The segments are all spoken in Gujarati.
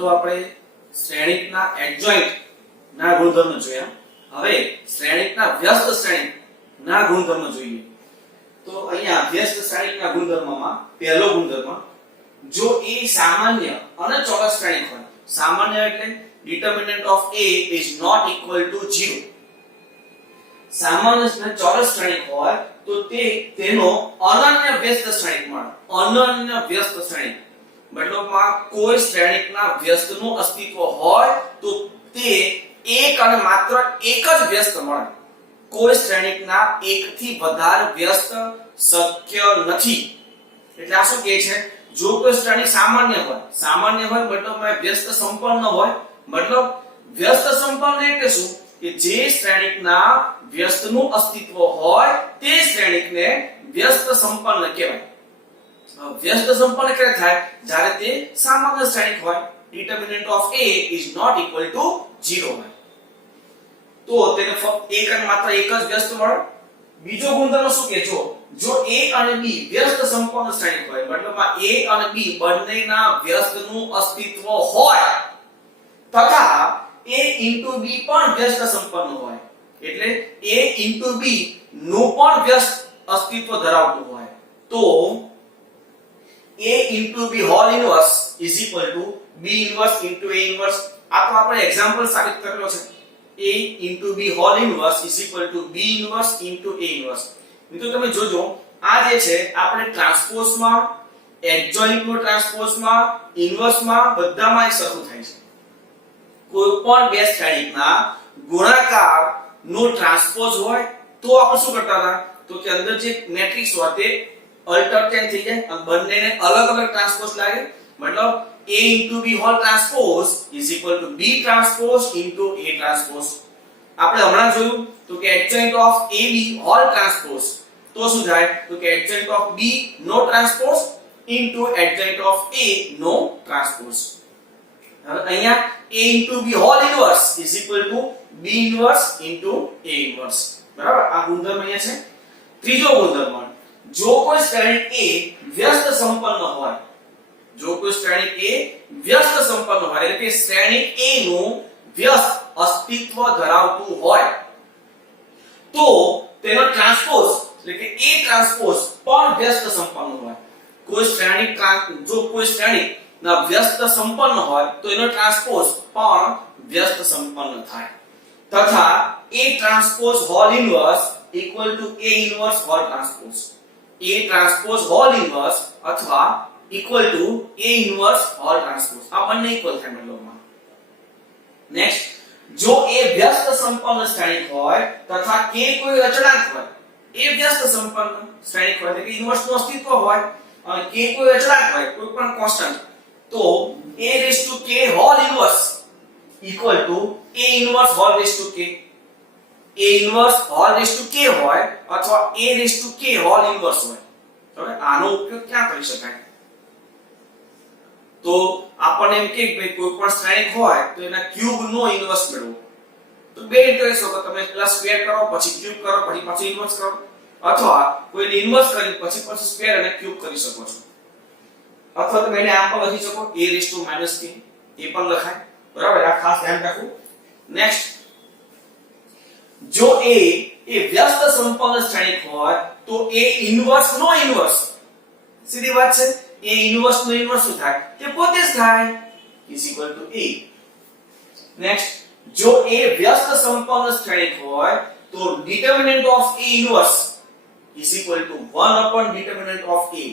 મિત્રો આપણે શ્રેણિકના એડજોઇન્ટ ના ગુણધર્મ જોયા. હવે શ્રેણિકના વ્યસ્ત શ્રેણિકના ગુણધર્મ જોઈએ. તો અહીંયા વ્યસ્ત શ્રેણિકના ગુણધર્મમાં પહેલો ગુણધર્મ, જો A સામાન્ય અને ચોરસ શ્રેણિક હોય. સામાન્ય એટલે determinant of A is not equal to 0. સામાન્ય અને ચોરસ શ્રેણિક હોય તો તેનો અનન્ય વ્યસ્ત શ્રેણિક મળે. અનન્ય વ્યસ્ત શ્રેણિક મતલબમાં કોઈ શ્રેણિકના વ્યસ્તનું અસ્તિત્વ હોય તો તે એક અને માત્ર એક જ વ્યસ્ત મળે. કોઈ શ્રેણિકના એકથી વધારે વ્યસ્ત શક્ય નથી. એટલે આ શું કહે છે? જો કોઈ શ્રેણિક સામાન્ય હોય મતલબમાં વ્યસ્ત સંપન્ન હોય. મતલબ વ્યસ્ત સંપન્ન એટલે શું? કે જે શ્રેણિકના વ્યસ્તનું અસ્તિત્વ હોય તે શ્રેણિકને વ્યસ્ત સંપન્ન કહેવાય. વ્યસ્ત સંપન્ન ક્યારે થાય? જ્યારે તે સામાન્ય શ્રેણિક હોય. determinant of A is not equal to 0 હોય તો તેને ફક્ત એક અને માત્ર એક જ વ્યસ્ત મળે. બીજો ગુણધર્મ શું કહે? જો A અને B વ્યસ્ત સંપન્ન શ્રેણિક હોય મતલબમાં A અને B બંનેના વ્યસ્તનું અસ્તિત્વ હોય તથા A into B પણ વ્યસ્ત સંપન્ન હોય એટલે A into B નું પણ વ્યસ્ત અસ્તિત્વ ધરાવતું હોય તો A into B whole inverse is equal to B inverse into A inverse. આ તો આપણે એક્ઝામ્પલ સાબિત કરેલો છે. A into B whole inverse is equal to B inverse into A inverse. મિત્રો તમે જોજો આ જે છે આપણે ટ્રાન્સપોઝમાં, એડજોઇન્ટનો ટ્રાન્સપોઝમાં, ઇન્વર્સમાં બધામાં એક સરખું થાય છે. કોઈ પણ બે શ્રેણિકના ગુણાકારનો ટ્રાન્સપોઝ હોય તો આપણે શું કરતા હતા? તો કે અંદર જે મેટ્રિક્સ હોય તે અલ્ટર ચેન્જ થઈ જાય અને બંનેને અલગ અલગ ટ્રાન્સપોઝ લાગે. મતલબ A into B whole transpose is equal to B transpose into A transpose. આપણે હમણાં જોયું તો કે adjoint of AB whole transpose તો શું થાય? તો કે adjoint of B no transpose into adjoint of A no transpose. હવે અહીંયા A into B whole inverse is equal to B inverse into A inverse. બરાબર? આ ગુણધર્મ અહીંયા છે. ત્રીજો ગુણધર્મ, જો કોઈ શ્રેણિક A વ્યસ્ત સંપન્ન હોય, જો કોઈ શ્રેણિક A વ્યસ્ત સંપન્ન હોય એટલે કે શ્રેણિક A નું વ્યસ્ત અસ્તિત્વ ધરાવતું હોય તો તેનો ટ્રાન્સપોઝ એટલે કે A ટ્રાન્સપોઝ પણ વ્યસ્ત સંપન્ન હોય. કોઈ શ્રેણિક જો કોઈ શ્રેણિકના વ્યસ્ત સંપન્ન હોય તો એનો ટ્રાન્સપોઝ પણ વ્યસ્ત સંપન્ન થાય તથા A transpose whole inverse equal to A inverse whole transpose. A transpose whole inverse અથવા equal to A inverse all transpose. આ બંને ઇક્વલ થાય મતલબમાં. નેક્સ્ટ, જો A વ્યસ્ત સંપન્ન શ્રેણિક હોય તથા K કોઈ અચળાંક હોય, A વ્યસ્ત સંપન્ન શ્રેણિક હોય એટલે કે ઇન્વર્સ નું અસ્તિત્વ હોય અને K કોઈ અચળાંક હોય, કોઈ પણ કોન્સ્ટન્ટ, તો A raised to K whole inverse equal to A inverse whole raised to K. A inverse whole raised to K હોય અથવા A raised to K whole inverse હોય. હવે આનો ઉપયોગ ક્યાં કરી શકાય? તો આપણને એમ કે ભાઈ કોઈ પણ શ્રેણિક હોય તો એના ક્યુબ નો ઇન્વર્સ મેળવો. તો બે રીતે કરી શકો. તમે પ્લસ સ્ક્વેર કરો પછી ક્યુબ કરો પછી પાછું ઇન્વર્સ કરો અથવા કોઈને ઇન્વર્સ કરી પછી સ્ક્વેર અને ક્યુબ કરી શકો છો. અથવા તમે એને આમ પણ લખી શકો a raised to minus k, એ પણ લખાય. બરાબર? આ ખાસ ધ્યાન રાખવું. નેક્સ્ટ, જો A એ વ્યસ્ત સંપન્ન શ્રેણિક હોય તો A ઇન્વર્સ નો ઇન્વર્સ, સીધી વાત છે. A inverse નો inverse શું થાય? તે પોતે જ થાય is equal to A. Next, જો A વ્યસ્ત સંપન્ન શ્રેણિક હોય તો determinant of A inverse is equal to 1 upon determinant of A.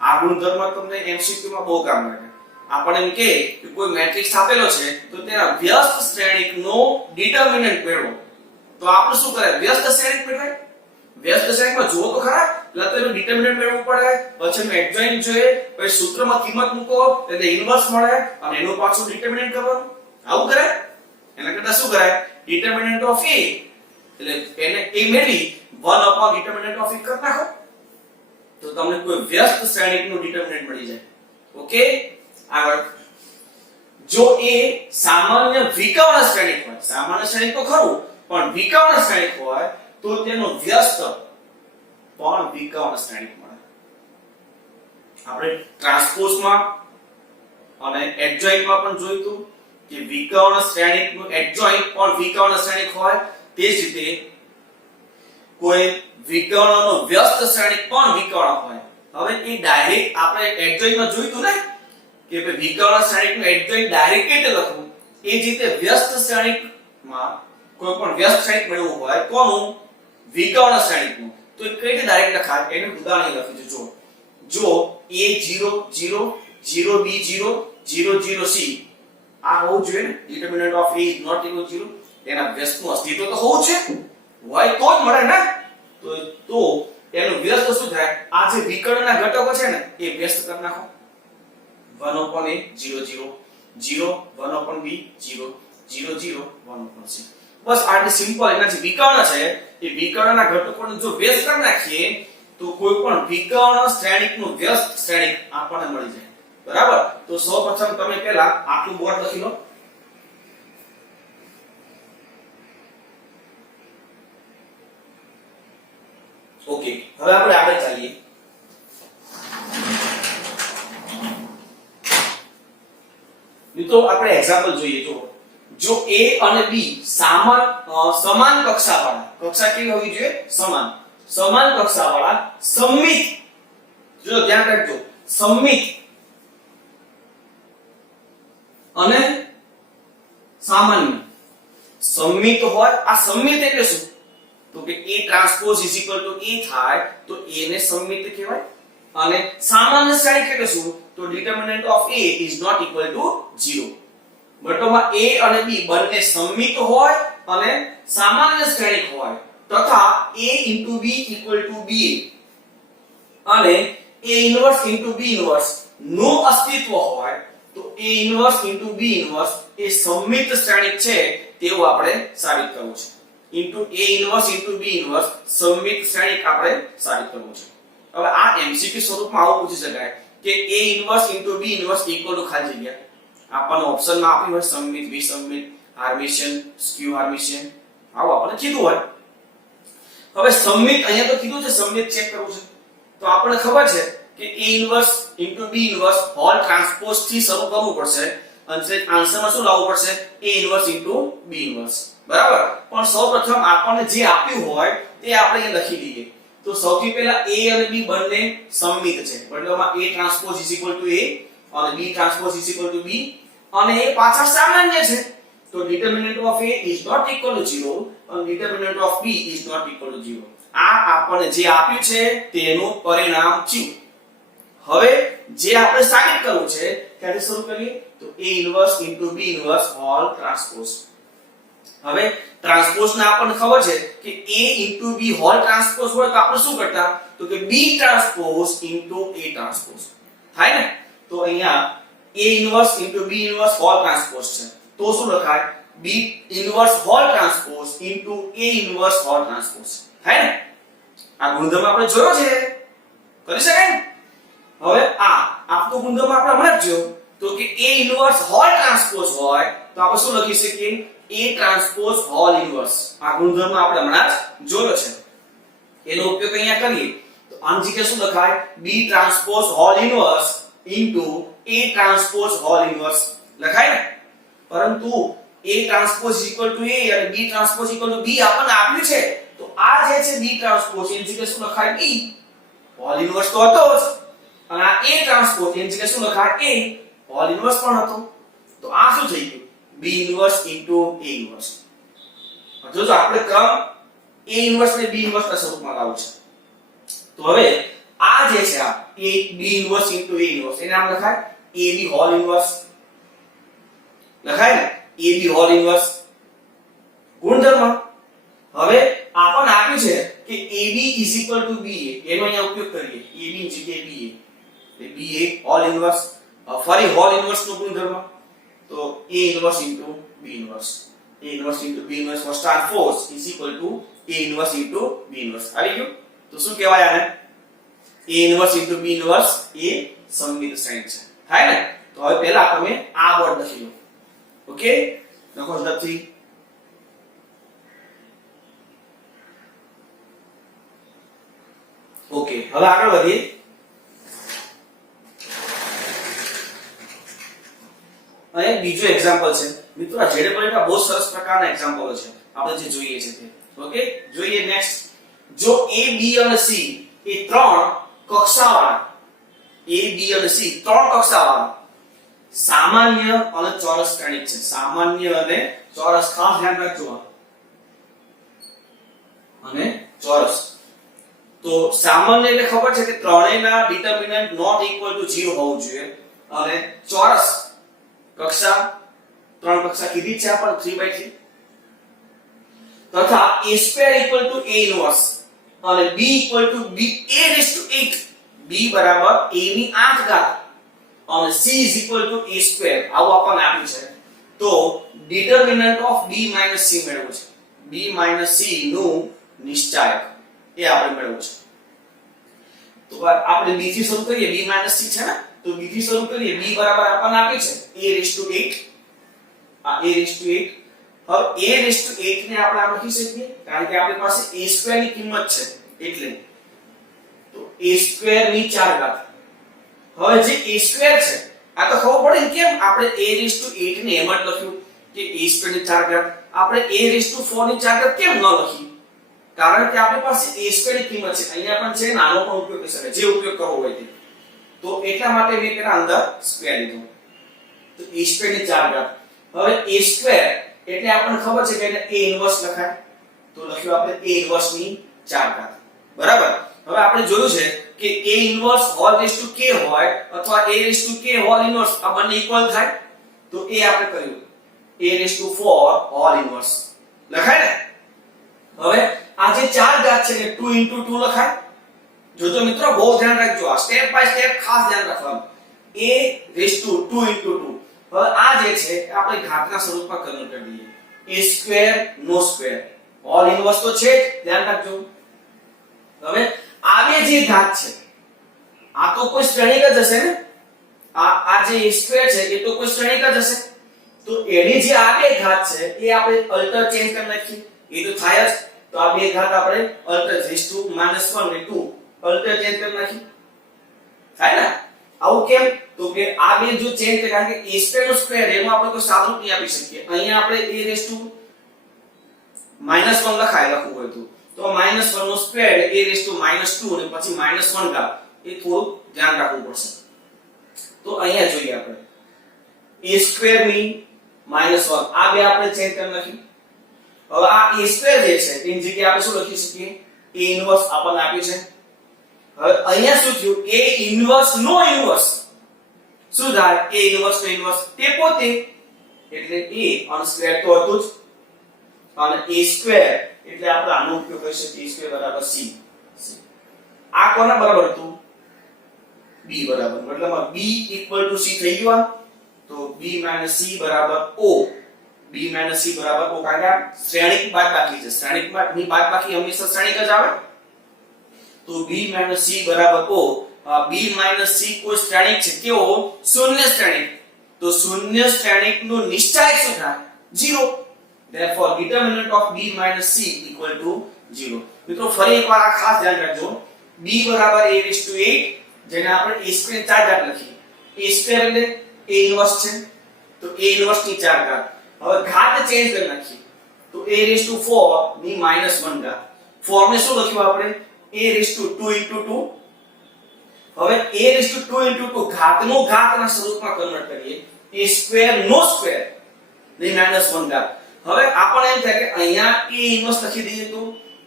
આ ગુણધર્મ તમને MCQ માં બહુ કામ લાગે. આપણે એમ કે કોઈ મેટ્રિક્સ આપેલો છે તો તેના વ્યસ્ત શ્રેણિકનો determinant મેળવો. તો આપણે શું કરે? વ્યસ્ત શ્રેણિક મેળવાય. વ્યસ્ત શ્રેણિકમાં જુઓ તો ખરા, પહેલા તો એનું ડિટરમિનન્ટ મેળવવું પડે, પછી એનું એડજોઇન્ટ જોઈએ, પછી સૂત્રમાં કિંમત મૂકો એટલે ઇન્વર્સ મળે અને એનું પાછું ડિટરમિનન્ટ કરવાનું. આવું કરે? એના કરતા શું કરાય? ડિટરમિનન્ટ ઓફ A એટલે એને A મેળવી 1 upon ડિટરમિનન્ટ ઓફ A કરી નાખો તો તમને કોઈ વ્યસ્ત શ્રેણિકનું ડિટરમિનન્ટ મળી જાય. ઓકે? આગળ, જો A સામાન્ય વિકર્ણ શ્રેણિક હોય, સામાન્ય શ્રેણિક તો ખરું પણ વિકર્ણ શ્રેણિક હોય તો તેનો વ્યસ્ત પણ વિકર્ણ શ્રેણિક મળે. આપણે ટ્રાન્સપોઝમાં અને એડજોઇન્ટ માં પણ જોયું હતું કે વિકર્ણ શ્રેણિકનું એડજોઇન્ટ પણ વિકર્ણ શ્રેણિક હોય, તે જ રીતે કોઈ વિકર્ણનો વ્યસ્ત શ્રેણિક પણ વિકર્ણ હોય. હવે એ ડાયરેક્ટ આપણે એડજોઇન્ટ માં જોયું હતું ને કે ભાઈ વિકર્ણ શ્રેણિકનું એડજોઇન્ટ ડાયરેક્ટ કેવી રીતે લખવું, એ જ રીતે વ્યસ્ત શ્રેણિકમાં કોઈ પણ વ્યસ્ત શ્રેણિક મેળવવું હોય કોનું, વિકર્ણ શ્રેણિકનું, તો એ કઈ રીતે ડાયરેક્ટ લખાય એનું ઉદાહરણ લખી દેજો. જો a0 0 0 b0 0 0 c આ હોવું જોઈએ ને, ડિટરમિનન્ટ of a is not equal to 0, તેના વ્યસ્તનું અસ્તિત્વ તો હોવું છે, હોય તો જ મળે ને. તો એનું વ્યસ્ત શું થાય, આ જે વિકર્ણના ઘટકો છે ને એ વ્યસ્ત કરી નાખો. 1 upon a 0 0 0 1 upon b 0 0 0 1 upon c. બસ આટલી સિમ્પલ. એના જે વિકર્ણ છે એ વિકર્ણના ઘટકોને જો વ્યસ્ત કરી નાખીએ તો કોઈ પણ વિકર્ણ શ્રેણિકનું વ્યસ્ત શ્રેણિક આપણને મળી જાય. બરાબર. તો સૌપ્રથમ તમે પહેલા આટલું બોર્ડ લખી લો. ઓકે, હવે આપણે આગળ ચાલીએ. મિત્રો આપણે એક્ઝામ્પલ જોઈએ. જો a અને b સમાન કક્ષાવાળા, કક્ષા કેવી હોવી જોઈએ, સમાન કક્ષાવાળા સમમિત, જો ધ્યાન રાખજો, સમમિત અને સામાન્ય. સમમિત હોય, આ સમમિત એટલે શું, તો કે a ટ્રાન્સપોઝ a થાય તો a ને સમમિત કહેવાય. અને સામાન્ય શ્રેણિક એટલે શું, તો determinant of a is not equal to 0. બટોમાં a અને b બંને સમમિત હોય અને સામાન્ય શ્રેણિક હોય તથા a into b equal to b અને a inverse into b inverse નું અસ્તિત્વ હોય તો a inverse into b inverse એ સમમિત શ્રેણિક છે તેવું આપણે સાબિત કરવું છે. into a inverse into b inverse સમમિત શ્રેણિક આપણે સાબિત કરવું છે. હવે આ MCQ સ્વરૂપમાં આવું પૂછી શકાય કે a inverse into b inverse equal to ખાલી જગ્યા આપણને ઓપ્શનમાં આપ્યું હોય સમમિત, વિસમમિત, હાર્મિશિયન, સ્ક્યુ હાર્મિશિયન, આવું આપણને કીધું હોય. હવે સમમિત અહીંયા તો કીધું છે, સમમિત ચેક કરવું છે તો આપણને ખબર છે કે a inverse into b inverse whole transpose થી શરૂ કરવું પડશે અને આન્સરમાં શું લાવવું પડશે, a inverse into b inverse. બરાબર. પણ સૌપ્રથમ આપણને જે આપ્યું હોય તે આપણે અહીં લખી દઈએ. તો સૌથી પહેલા a અને b બંને સમમિત છે, મતલબમાં a ટ્રાન્સપોઝ a અને b ટ્રાન્સપોઝ b અને એ પાછા સામાન્ય છે તો determinant of a is not equal to 0 અને determinant of b is not equal to 0. આ આપણને જે આપ્યું છે તેનું પરિણામ છે. હવે જે આપણે સાબિત કરવું છે ક્યાંથી શરૂ કરીએ, તો a inverse into b inverse whole transpose. હવે ટ્રાન્સપોઝ ના આપણને ખબર છે કે a into b whole transpose હોય તો આપણે શું કરતા, તો કે b transpose into a transpose થાય ને. તો અહીંયા a inverse into b inverse whole transpose છે તો શું લખાય, b inverse whole transpose into a inverse whole transpose થાય ને. આ ગુણધર્મ આપણે જોયો છે, કરી શકાય ને. હવે આપતો ગુણધર્મ આપણે હમણાં જ જોયો તો કે a inverse હોલ ટ્રાન્સપોઝ હોય તો આપણે શું લખી શકીએ, a ટ્રાન્સપોઝ હોલ ઇન્વર્સ. આ ગુણધર્મ આપણે હમણાં જ જોયો છે, એનો ઉપયોગ અહીંયા કરીએ તો આની જગ્યાએ શું લખાય, b transpose whole inverse into a transpose whole inverse લખાય ને. પરંતુ a transpose equal to a અને b transpose equal to b આપણને આપ્યું છે તો આ જે છે b ટ્રાન્સપોઝ એની જગ્યાએ શું લખાય, b હોલ ઇન્વર્સ તો હતો જ અને આ a ટ્રાન્સપોઝ એની જગ્યાએ શું લખાય, a હોલ ઇન્વર્સ પણ હતો. તો આ શું થઈ ગયું, b inverse into a inverse. જો આપણે ક્રમ a ઇન્વર્સ ને b ઇન્વર્સ ના સ્વરૂપમાં લાવવું છે તો હવે આ જે છે આ a b inverse into a inverse એને આમ લખાય ab હોલ ઇન્વર્સ લખાય ને, ab હોલ ઇન્વર્સ ગુણધર્મ. હવે આપણને આપ્યું છે કે ab is equal to ba એનો અહીંયા ઉપયોગ કરીએ, ab ની જગ્યાએ ba એટલે ba હોલ ઇન્વર્સ. ફરી હોલ ઇન્વર્સ નો ગુણધર્મ તો a inverse into b inverse, a inverse into b inverse first transpose is equal to a inverse into b inverse. આવી ગયું. તો શું કહેવાય આને, a inverse into b inverse એ સમમિત શ્રેણિક છે થાય ને. તો હવે પહેલા તમે આ વર્ડ લખી લો. ઓકે, લખો ઝડપથી. ઓકે, હવે આગળ વધીએ. અહીં બીજો એક્ઝામ્પલ છે મિત્રો, આ જેડેબલના બહુ સરસ પ્રકારના એક્ઝામ્પલો છે આપણે જે જોઈએ છે તે. ઓકે, જોઈએ નેક્સ્ટ. જો a b અને c એ ત્રણ કક્ષાવાળા a b અને c ત્રણ કક્ષાવાળા સામાન્ય અને ચોરસ શ્રેણિક છે. સામાન્ય અને ચોરસ, ખાસ ધ્યાન રાખજો. અને ચોરસ તો સામાન્ય એટલે ખબર છે કે ત્રણેયના ડિટરમિનન્ટ નોટ ઇક્વલ ટુ 0 હોવું જોઈએ. અને ચોરસ કક્ષા, ત્રણ કક્ષા કીધી છે આપણે 3/3, તથા a square equal to a inverse અને b equal to b a raise to 8, b બરાબર a ની 8 ઘાત અને c is equal to a square, આવું આપણને આપ્યું છે. તો ડિટરમિનન્ટ ઓફ b c મેળવવું છે. b c નું નિશ્ચાયક એ આપણે મેળવવું છે. તો આપણે b થી શરૂ કરીએ. b c છે ને, તો b થી શરૂ કરીએ. b બરાબર આપણને આપ્યું છે a રેઝ ટુ 8, આ a રેઝ ટુ 8. હવે a રેઝ ટુ 8 ને આપણે આ લખી શકીએ કારણ કે આપણી પાસે a સ્ક્વેર ની કિંમત છે એટલે. તો a સ્ક્વેર ની 4 ઘાત. હવે જે a સ્ક્વેર છે આ તો ખબર પડે કેમ આપણે a રેઝ ટુ 8 ને એમ જ લખ્યું કે a સ્ક્વેર ની 4 ઘાત. આપણે a રેઝ ટુ 4 ની 4 ઘાત કેમ ન લખી? કારણ કે આપણી પાસે a સ્ક્વેર ની કિંમત છે, અહીંયા પણ છે, નાનો પણ ઉપયોગ કરી શકાય, જે ઉપયોગ કરવો હોય તે. તો એટલા માટે મેં તેના અંદર સ્ક્વેર લીધો. તો a સ્ક્વેર ની 4 ઘાત. હવે a સ્ક્વેર એટલે આપણને ખબર છે કે એને a ઇન્વર્સ લખાય, તો લખ્યું આપણે a ઇન્વર્સ ની 4 ઘાત. બરાબર. હવે આપણે જોયું છે કે a inverse whole raise to k હોય અથવા a raise to k whole inverse આ બંને ઇક્વલ થાય. તો એ આપણે કર્યું a raise to 4 whole inverse લખાય ને. હવે આ જે 4 ઘાત છે એ 2 into 2 લખાય. જોજો મિત્રો, બહુ ધ્યાન રાખજો, આ સ્ટેપ બાય સ્ટેપ ખાસ ધ્યાન રાખવાનું. a raise to 2 into 2. હવે આ જે છે આપણે ઘાતના સ્વરૂપમાં કન્વર્ટ કરી દઈએ. a સ્ક્વેર નો સ્ક્વેર હોલ ઇન્વર્સ તો છે જ, ધ્યાન રાખજો. હવે આ બે જે ઘાત છે આ તો કોઈ શ્રેણિક જ હશે ને. આ જે a સ્ક્વેર છે એ તો કોઈ શ્રેણિક જ હશે. તો એની જે આ બે ઘાત છે એ આપણે અલ્ટર ચેન્જ કરી નાખીએ, એ તો થાય જ. તો આ બે ઘાત આપણે અલ્ટર રેઝ ટુ -1 અને 2 અલ્ટર ચેન્જ કરી નાખીએ, થાય ને. આવું કેમ? તો કે આ બે જો ચેન્જ કરે કારણ કે a સ્ક્વેર નો સ્ક્વેર એમાં આપણે કોઈ સાદુરૂપ નહીં આપી શકીએ. અહીંયા આપણે a રેઝ ટુ -1 લખવું હોય તો -1 નો સ્ક્વેર a રેઝ ટુ -2 અને પછી -1 ઘાત, એ થોડું ધ્યાન રાખવું પડશે. તો અહીંયા જોઈએ આપણે a સ્ક્વેર ની -1 આ બે આપણે ચેન્જ કરી નાખી. હવે આ a સ્ક્વેર જે છે તેની જગ્યાએ આપણે શું લખી શકીએ? a ઇન્વર્સ આપણને આપ્યું છે. હવે અહીંયા શું થયું? a ઇન્વર્સ નો ઇન્વર્સ શું થાય? a ઇન્વર્સ નો ઇન્વર્સ તે પોતે, એટલે a અને સ્ક્વેર તો હતું જ, અને a સ્ક્વેર એટલે આપણે આનો ઉપયોગ કરી શકીએ. a સ્ક્વેર બરાબર c. આ કોના બરાબર હતું? b બરાબર, મતલબ b ઇક્વલ ટુ c થઈ ગયું. તો b c બરાબર o. b c બરાબર o કારણ કે આ શ્રેણિક બાદબાકી છે. શ્રેણિકની બાદબાકી હંમેશા શ્રેણિક જ આવે. તો b c બરાબર o. b c કોઈ શ્રેણિક છે, કેવો? શૂન્ય શ્રેણિક. તો શૂન્ય શ્રેણિકનું નિશ્ચાયક શું થાય? 0. therefore determinant of b c equal to 0. મિત્રો ફરી એકવાર આ ખાસ ધ્યાન રાખજો. b બરાબર a raised to 8 જેને આપણે a સ્ક્વેર 4 ઘાત લખી. a સ્ક્વેર એટલે a ઇન્વર્સ છે, તો a ઇન્વર્સ ની 4 ઘાત. હવે ઘાત ચેન્જ કરી નાખીએ. તો a raised to 4 ની -1 ઘાત. 4 ને શું લખ્યું આપણે? a raised to 2 into 2. હવે a raised to 2 into 2 ઘાતનો ઘાતના સ્વરૂપમાં કન્વર્ટ કરીએ. a સ્ક્વેર નો સ્ક્વેર ની -1 ઘાત. હવે આપણને એમ થાય કે અહીંયા a ઇન્વર્સ લખી દઈએ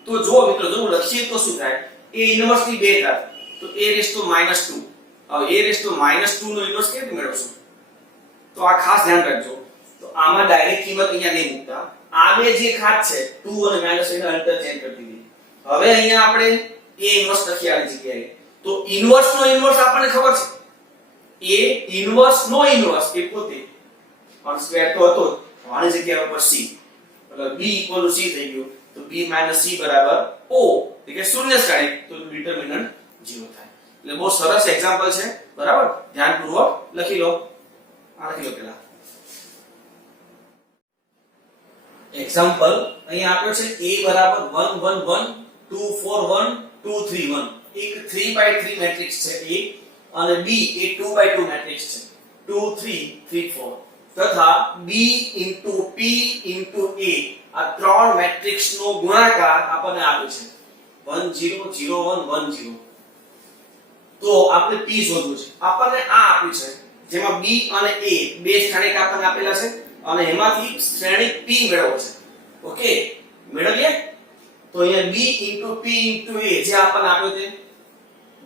તો જો મિત્રો જો લખીએ તો શું થાય? a ઇન્વર્સ ની 2 ઘાત. તો a raised to -2. હવે a raised to -2 નો ઇન્વર્સ કેવી રીતે મેળવશું? તો આ ખાસ ધ્યાન રાખજો. તો આમાં ડાયરેક્ટ કિંમત અહીંયા નહીં મૂકતા. આ બે જે ઘાત છે 2 અને -1 એને અલ્ટર ચેન્જ કરી દીધી. હવે અહીંયા આપણે a ઇન્વર્સ લખી આવી જગ્યાએ. તો ઇન્વર્સ નો ઇન્વર્સ આપણને ખબર છે. a ઇન્વર્સ નો ઇન્વર્સ એ પોતે પણ સ્ક્વેર તો હતો આની જગ્યા ઉપર c, એટલે b c થઈ ગયું. તો b c બરાબર o, એટલે કે શૂન્ય શ્રેણિક. તો ડિટરમિનન્ટ 0 થાય. એટલે બહુ સરસ એક્ઝામ્પલ છે. બરાબર, ધ્યાનપૂર્વક લખી લો. આ લખી લો પેલા એક્ઝામ્પલ અહીંયા આપ્યો છે. a બરાબર 1 1 1 2 4 1 2 3 1. એક 3/3 મેટ્રિક્સ છે a, અને b એ 2/2 મેટ્રિક્સ છે. 2 3 3 4. તથા B into P into A આ ત્રણ મેટ્રિક્સ નો ગુણાકાર આપણને આપ્યો છે 1 0 0 1 1 0. તો આપણે P શોધવું છે. આપણને આ આપ્યું છે જેમાં B અને A બે શ્રેણિક આપણને આપેલા છે અને એમાંથી શ્રેણિક P મેળવવો છે. ઓકે, મેળવીએ. તો અહીંયા B into P into A જે આપણને આપ્યો છે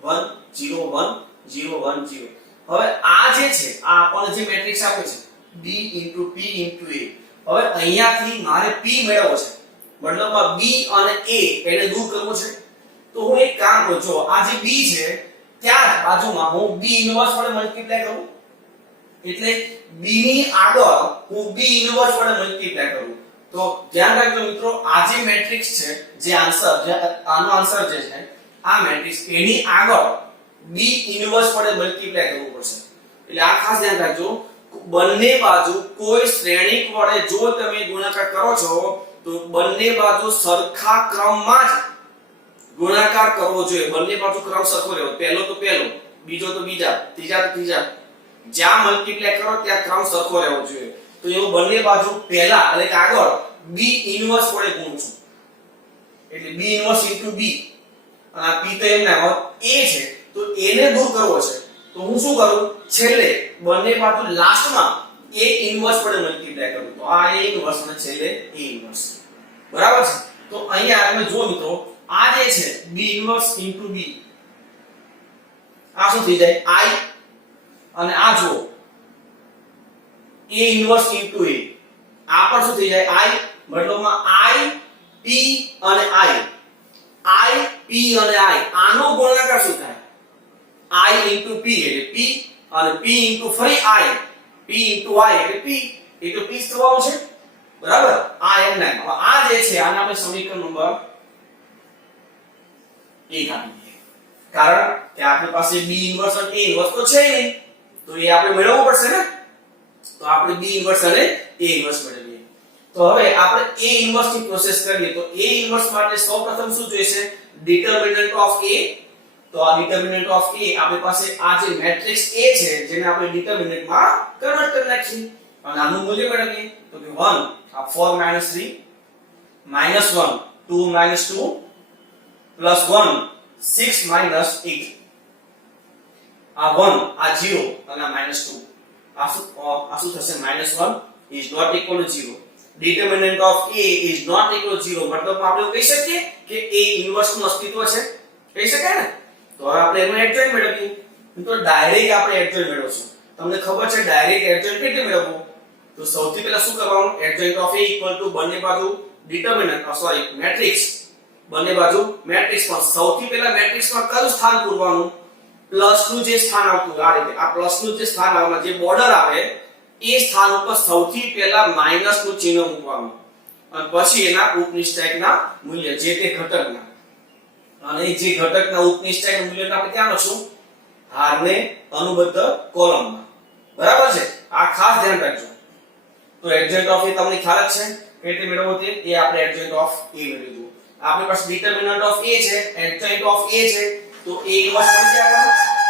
1 0 1 0 1 0. હવે આ જે છે આ આપણને જે મેટ્રિક્સ આપ્યો છે B into P into A. હવે અહીંયાથી મારે P મેળવવો છે, મતલબમાં B અને A એને દૂર કરવો છે. તો હું એક કામ કરું, જો આ જે B છે ત્યાં બાજુમાં હું B ઇન્વર્સ વડે મલ્ટીપ્લાય કરું, એટલે B ની આગળ હું B ઇન્વર્સ વડે મલ્ટીપ્લાય કરું. તો ધ્યાન રાખજો મિત્રો, આ જે મેટ્રિક્સ છે જે આન્સર આનો આન્સર જે છે આ મેટ્રિક્સ એની આગળ B ઇન્વર્સ વડે મલ્ટીપ્લાય કરવું પડશે. એટલે આ ખાસ ધ્યાન રાખજો, બંને બાજુ કોઈ શ્રેણિક વડે જો તમે ગુણાકાર કરો છો તો બંને બાજુ સરખા ક્રમમાં જ ગુણાકાર કરવો જોઈએ. બંને બાજુ ક્રમ સરખો રહેવો, પહેલો તો પહેલો, બીજો તો બીજા, ત્રીજા તો ત્રીજા, જ્યાં મલ્ટીપ્લાય કરો ત્યાં ક્રમ સરખો રહેવો જોઈએ. તો એવું બંને બાજુ પહેલા એટલે કે આગળ B ઇન્વર્સ વડે ગુણું છું, એટલે B ઇન્વર્સ ઇન્ટુ B અને આ P તો એમના A છે તો એને દૂર કરવો છે. તો હું શું કરું, છેલ્લે બંને બાજુ લાસ્ટમાં A ઇન્વર્સ વડે મલ્ટીપ્લાય કરું. તો આ A ઇન્વર્સ અને છેલ્લે A ઇન્વર્સ. બરાબર છે. તો અહીંયા તમે જો મિત્રો આ જે છે B ઇન્વર્સ ઇન્ટુ B, આ શું થઈ જાય I, અને આ જો A ઇન્વર્સ ઇન્ટુ A, આ પણ શું થઈ જાય I, મતલબમાં I P અને I P અને I આનો ગુણાકાર શું થાય I into P એટલે P અને P into ફરી I, P into I એટલે P, એટલે P થવાનું છે. બરાબર, આ એમ ના. હવે આ જે છે આને આપણે સમીકરણ નંબર 1 આપી દઈએ, કારણ કે આપણી પાસે B ઇન્વર્સ અને A ઇન્વર્સ તો છે નહીં, તો એ આપણે મેળવવું પડશે ને. તો આપણે B ઇન્વર્સ અને A ઇન્વર્સ મેળવીએ. તો હવે આપણે A ઇન્વર્સ ની પ્રોસેસ કરીએ. તો A ઇન્વર્સ માટે સૌપ્રથમ શું જોઈશે, ડિટરમિનન્ટ ઓફ A. તો આ ડિટરમિનન્ટ ઓફ A આપણી પાસે આ જે મેટ્રિક્સ A છે જેને આપણે ડિટરમિનન્ટ માં કન્વર્ટ કરી નાખીએ અને આનું મૂલ્ય મેળવીએ. તો કે 1 આ 4 3 -1 2 -2 પ્લસ 1 6 8. આ 1 આ 0 અને આ -2 આ શું થશે, -1 is not equal to 0. Determinant of A is not equal to 0. મતલબ આપણે કહી શકીએ કે A ઇન્વર્સ નું અસ્તિત્વ છે, કહી શકાય ને. તો હવે આપણે એનું એડજોઇન્ટ મેળવીએ. તો ડાયરેક્ટ આપણે એડજોઇન્ટ મેળવશું. તમને ખબર છે ડાયરેક્ટ એડજોઇન્ટ કેવી રીતે મેળવવું? તો સૌથી પહેલા શું કરવાનું, adjoint of A equal to બંને બાજુ ડિટરમિનન્ટ મેટ્રિક્સ, બંને બાજુ મેટ્રિક્સ માં સૌથી પહેલા મેટ્રિક્સ માં કયું સ્થાન પૂરવાનું, પ્લસ નું જે સ્થાન આવતું આ રીતે, આ પ્લસ નું જે સ્થાન આવે જે બોર્ડર આવે એ સ્થાન ઉપર સૌથી પહેલા માઈનસ નું ચિહ્ન મૂકવાનું અને પછી એના ઉપનિષ્ઠાયકના મૂલ્ય જે તે ઘટકના, અને જે ઘટકના ઉપનિષ્ઠાયક મૂલ્યને આપણે ક્યાં લખશું, હારને અનુબદ્ધ કોલમમાં. બરાબર છે, આ ખાસ ધ્યાન રાખજો. તો એડજોઇન્ટ ઓફ A તમને ખ્યાલ જ છે કે રીતે મેળવવો તે, એ આપણે એડજોઇન્ટ ઓફ A મેળવીશું. આપણી પાસે ડિટરમિનન્ટ ઓફ A છે, એડજોઇન્ટ ઓફ A છે, તો A ઇન્વર્સ મળી જાય.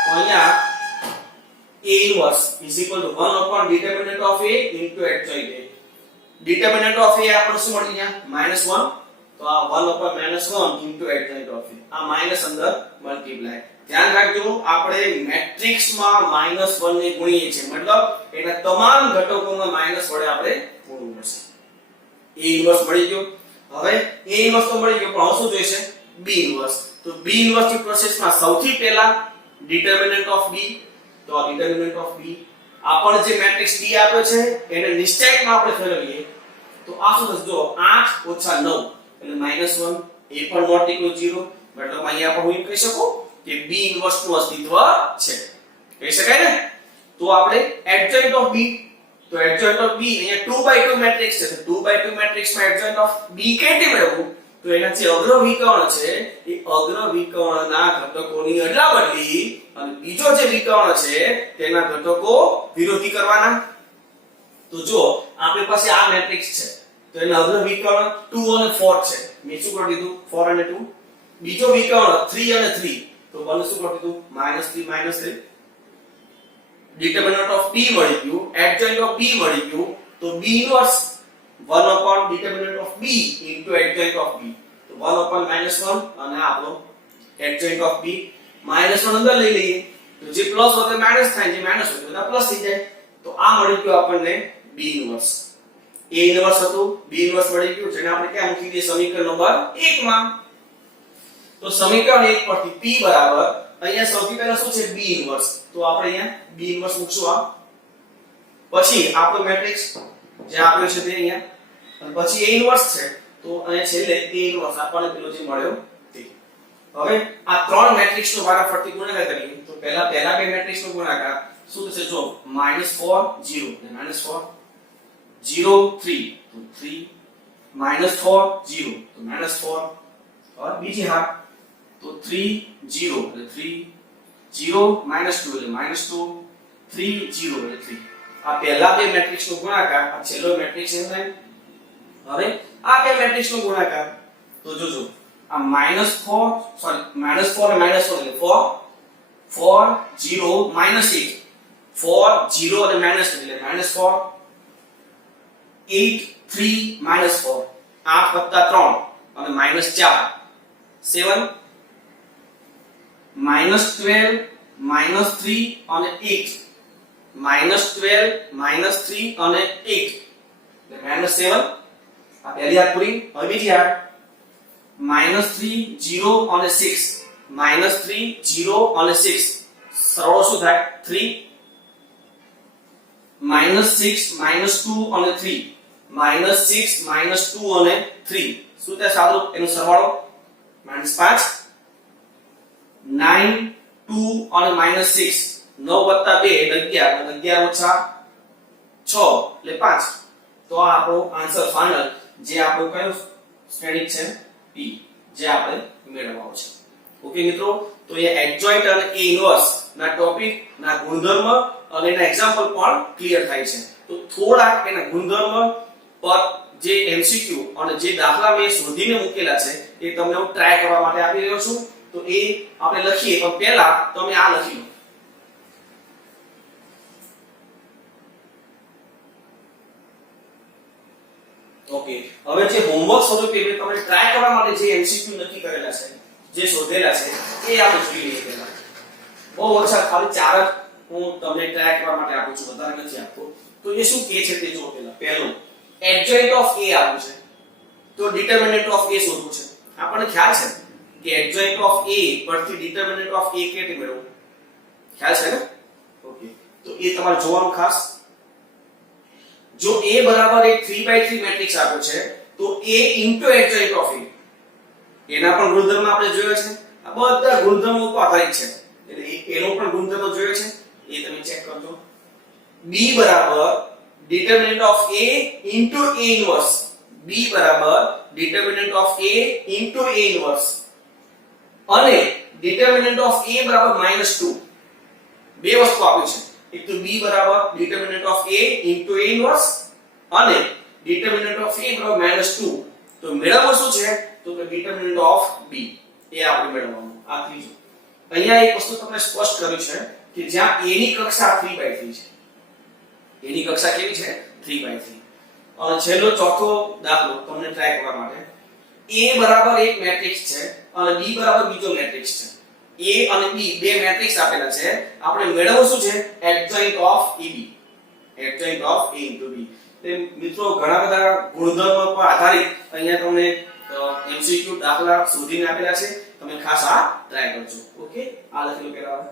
તો અહીંયા A inverse is equal to 1 upon determinant of A into adjoint A. Determinant of A આપણને શું મળી ગયા, -1. તો આ 1 upon -1 into adjoint of A. આ માઈનસ અંદર મલ્ટીપ્લાય. ધ્યાન રાખજો આપણે મેટ્રિક્સ માં -1 ને ગુણીએ છીએ, મતલબ એના તમામ ઘટકોમાં માઈનસ વડે આપણે ગુણવું પડશે. A inverse મળી ગયો. હવે A inverse તો મળી ગયો, પણ શું જોઈશે, B inverse. તો B inverse ની પ્રોસેસમાં સૌથી પહેલા determinant of B, તો આ ડિટરમિનન્ટ ઓફ B, આપણને જે મેટ્રિક્સ D આપ્યો છે એને નિશ્ચયકમાં આપણે ફેરવીએ. તો આ શું થશે, જો 8 - 9 એટલે -1, એ પણ નોટ ઇક્વલ 0. મતલબ અહીંયા પણ હું કહી શકું કે B ઇન્વર્સ નું અસ્તિત્વ છે, કહી શકાય ને. તો આપણે એડજોઇન્ટ ઓફ B, તો એડજોઇન્ટ ઓફ B અહીંયા 2 by 2 મેટ્રિક્સ છે, તો 2 by 2 મેટ્રિક્સ માં એડજોઇન્ટ ઓફ B કેવી મેળવવું, તો એના જે અગ્ર વિકર્ણ છે એ અગ્ર વિકર્ણના ઘટકોની અદલાબદલી અને બીજો જે વિકર્ણ છે તેના ઘટકો વિરોધી કરવાના. તો જો આપણી પાસે આ મેટ્રિક્સ છે તો એના અગ્ર વિકર્ણ 2 અને 4 છે, મેં શું કરી દીધું 4 અને 2. બીજો વિકર્ણ 3 અને 3, તો બંને શું કરી દીધું -3 -3. determinant of p મળી ગયું, adjoint of b મળી ગયું, તો b inverse 1 upon determinant of b into adjoint of b, તો 1 upon -1 અને આપણો adjoint of b -1 અંદર લઈ લઈએ, તો જે પ્લસ હોય તે માઈનસ થાય, જે માઈનસ હોય તો પ્લસ થઈ જાય, તો આ મળી ગયું આપણને b ઇન્વર્સ. a ઇન્વર્સ હતું, b ઇન્વર્સ મળી ગયું, જેને આપણે ક્યાં મૂકી દઈએ સમીકરણ નંબર 1 માં. તો સમીકરણ 1 પરથી p બરાબર અહીંયા સૌથી પહેલા શું છે b ઇન્વર્સ, તો આપણે અહીંયા b ઇન્વર્સ મૂકશું આ, પછી આપણો મેટ્રિક્સ જે આપ્યો છે તે અહીંયા, અને પછી a ઇન્વર્સ છે, તો અને છેલ્લે a ઇન્વર્સ આપણને પેલો જે મળ્યો તે. હવે આ ત્રણ મેટ્રિક્સ નો વારાફરતી ગુણાકાર કરીએ, તો પહેલા બે મેટ્રિક્સ નો ગુણાકાર શું થશે, જો -4 0 અને -4 0 3, તો 3 -4 0, તો -4, और બીજી હાર તો 3 0 એટલે 3 0 -2 એટલે -2 3 0 એટલે 3. આ પહેલા બે મેટ્રિક્સ નો ગુણાકાર, આ છેલ્લો મેટ્રિક્સ છે. હવે આ બે મેટ્રિક્સ નો ગુણાકાર તો જોજો, આ -4 સોરી -4 અને -4 એટલે 4 4 0 -8, 4 0 અને -8 એટલે -4, 8 3 -4, 8 + 3 અને -4 7 -12 -3 અને 8, -12 -3 અને 8 એટલે -7. આ પહેલી હાર પૂરી. હવે બીજી હાર -3 0 અને 6, -3 0 અને 6 સરળો શું થાય 3, -6 -2 અને 3, -6 -2 અને 3 શું થાય સાદું, એનો સરવાળો -5, 9 2 અને -6, 9 + 2 એટલે 11, 11 - 6 એટલે 5. તો આ આપણો આન્સર ફાઇનલ, જે આપણો કયો શ્રેણિક છે p, જે આપણે મેળવવાનો છે. ઓકે મિત્રો, તો એ એડજોઇન્ટ અને a ઇન્વર્સ ના ટોપિક ના ગુણધર્મ અને એના એક્ઝામ્પલ પણ ક્લિયર થાય છે. તો થોડા એના ગુણધર્મ પર જે MCQ અને જે દાખલા મેં શોધીને મૂકેલા છે એ તમને હું ટ્રાય કરવા માટે આપી રહ્યો છું. તો એ આપણે લખીએ, પણ પહેલા તમે આ લખી લો. ઓકે, હવે જે હોમવર્ક સ્વરૂપે મેં તમને ટ્રાય કરવા માટે જે MCQ નક્કી કરેલા છે, જે શોધેલા છે, એ આપણે જોઈ લઈએ. પહેલા બહુ ઓછા, ખાલી 4 જ હું તમને ટ્રાય કરવા માટે આપું છું, વધારે નથી આપતો. તો એ શું કહે છે તે જો. પહેલું એડજોઇન્ટ ઓફ a આપ્યું છે, તો ડિટરમિનન્ટ ઓફ a શોધવું છે. આપણને ખ્યાલ છે કે એડજોઇન્ટ ઓફ a પરથી ડિટરમિનન્ટ ઓફ a કેવી મેળવવું, ખ્યાલ છે ને? ઓકે, તો એ તમારે જોવાનું ખાસ. જો a બરાબર એક 3/3 મેટ્રિક્સ આપ્યો છે, તો a into adjoint of a, એના પણ ગુણધર્મ આપણે જોયો છે. આ બધા ગુણધર્મો ઉપર આધારિત છે, એટલે એનો પણ ગુણધર્મ જોયો છે, એ તમે ચેક કરજો. b બરાબર determinant of a into a inverse, b બરાબર determinant of a into a inverse અને determinant of a બરાબર -2. બે વસ્તુ આપી છે, એક તો b બરાબર determinant of a into a inverse અને determinant of a બરાબર -2. તો મેળવવું શું છે, તો કે determinant of b, એ આપણે મેળવવાનું. આ ત્રીજું. અહીંયા એક વસ્તુ તમને સ્પષ્ટ કર્યું છે કે જ્યાં a ની કક્ષા 3/3 છે, એની કક્ષા કેવી છે 3/3. અને છેલ્લો ચોથો દાખલો તમને ટ્રાય કરવા માટે, a બરાબર એક મેટ્રિક્સ છે અને b બરાબર બીજો મેટ્રિક્સ છે. a અને b બે મેટ્રિક્સ આપેલા છે, આપણે મેળવવું શું છે adjoint of ab, adjoint of a into b. તે મિત્રો ઘણા બધા ગુણધર્મો પર આધારિત અહીંયા તમને MCQ દાખલા શોધીને આપેલા છે, તમે ખાસ આ ટ્રાય કરજો. ઓકે, આ લખી લો પહેલા.